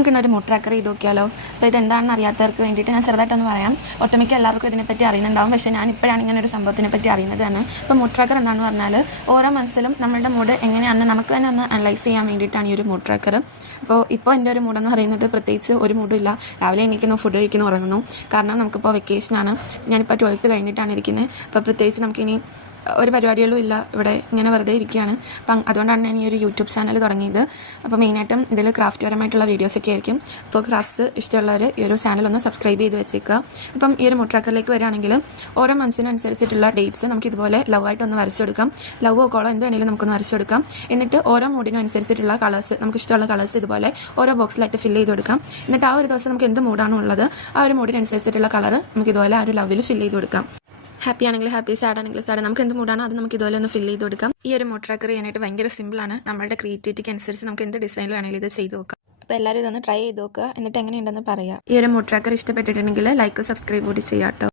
നമുക്കിന്നൊരു mood tracker ചെയ്ത് നോക്കിയാലോ. അപ്പോൾ ഇതെന്താണെന്ന് അറിയാത്തവർക്ക് വേണ്ടിയിട്ട് ഞാൻ ചെറുതായിട്ടൊന്ന് പറയാം. ഒട്ടുമിക്ക എല്ലാവർക്കും ഇതിനെപ്പറ്റി അറിയുന്നുണ്ടാവും, പക്ഷേ ഞാൻ ഇപ്പോഴാണ് ഇങ്ങനെ ഒരു സംഭവത്തിനെ പറ്റി അറിയുന്നത് തന്നെ. ഇപ്പോൾ മൂഡ് ട്രാക്കർ എന്താണെന്ന് പറഞ്ഞാൽ ഓരോ മനസ്സിലും നമ്മളുടെ മൂഡ് എങ്ങനെയാണെന്ന് നമുക്ക് തന്നെ ഒന്ന് അനലൈസ് ചെയ്യാൻ വേണ്ടിയിട്ടാണ് ഈ ഒരു മൂഡ് ട്രാക്കർ. ഇപ്പോൾ എൻ്റെ ഒരു മൂഡെന്ന് പറയുന്നത് പ്രത്യേകിച്ച് ഒരു മൂഡും ഇല്ല. രാവിലെ എണീക്കുന്നു, ഫുഡ് കഴിക്കുന്നു, ഉറങ്ങുന്നു. കാരണം നമുക്കിപ്പോൾ വെക്കേഷനാണ്, ഞാനിപ്പോൾ 12th കഴിഞ്ഞിട്ടാണ് ഇരിക്കുന്നത്. അപ്പോൾ പ്രത്യേകിച്ച് നമുക്കിനി ഒരു പരിപാടികളും ഇല്ല, ഇവിടെ ഇങ്ങനെ വെറുതെ ഇരിക്കുകയാണ്. അപ്പം അതുകൊണ്ടാണ് ഞാൻ ഈ ഒരു യൂട്യൂബ് ചാനൽ തുടങ്ങിയത്. അപ്പോൾ മെയിനായിട്ടും ഇതിൽ ക്രാഫ്റ്റ് പരമായിട്ടുള്ള വീഡിയോസൊക്കെ ആയിരിക്കും. അപ്പോൾ ക്രാഫ്റ്റ്സ് ഇഷ്ടമുള്ളവർ ഈ ഒരു ചാനലൊന്ന് സബ്സ്ക്രൈബ് ചെയ്ത് വെച്ചേക്കുക. ഇപ്പം ഈ ഒരു മൂഡ് ട്രാക്കറിലേക്ക് വരികയാണെങ്കിൽ ഓരോ മനസ്സിനനുസരിച്ചിട്ടുള്ള ഡേറ്റ്സ് നമുക്ക് ഇതുപോലെ ലവ് ആയിട്ടൊന്ന് വരച്ചു കൊടുക്കാം. ലവോ കോളോ എന്ത് വേണമെങ്കിലും നമുക്കൊന്ന് വരച്ചു കൊടുക്കാം. എന്നിട്ട് ഓരോ മൂഡിനും അനുസരിച്ചിട്ടുള്ള കളേഴ്സ്, നമുക്ക് ഇഷ്ടമുള്ള കളേഴ്സ് ഇതുപോലെ ഓരോ ബോക്സിലായിട്ട് ഫില്ല് ചെയ്ത് കൊടുക്കാം. എന്നിട്ട് ആ ഒരു ദിവസം നമുക്ക് എന്ത് മൂഡാണോ ഉള്ളത് ആ ഒരു മൂഡിനനുസരിച്ചിട്ടുള്ള കളർ നമുക്ക് ഇതുപോലെ ആ ഒരു ലവിൽ ഫില്ല് ചെയ്ത് കൊടുക്കാം. ഹാപ്പി ആണെങ്കിൽ ഹാപ്പി, സാഡ് ആണെങ്കിൽ സാഡ്, നമുക്ക് എന്ത് മൂഡാണോ അത് നമുക്ക് ഇതുപോലെ ഒന്ന് ഫില്ല് ചെയ്ത് കൊടുക്കാം. ഈ ഒരു മൂഡ് ട്രാക്കർ ചെയ്യാനായിട്ട് ഭയങ്കര സിമ്പിളാണ്. നമ്മുടെ ക്രിയേറ്റിവിറ്റിക്ക് അനുസരിച്ച് നമുക്ക് എന്ത് ഡിസൈനിൽ വേണമെങ്കിലും ഇത് ചെയ്ത് നോക്കാം. അപ്പോൾ എല്ലാവരും ഇതൊന്ന് ട്രൈ ചെയ്ത് നോക്കുക, എന്നിട്ട് എങ്ങനെയുണ്ടെന്ന് പറയാം. ഈ ഒരു മൂഡ് ട്രാക്കർ ഇഷ്ടപ്പെട്ടിട്ടുണ്ടെങ്കിൽ ലൈക്ക് സബ്സ്ക്രൈബ് കൂടി ചെയ്യാം കേട്ടോ.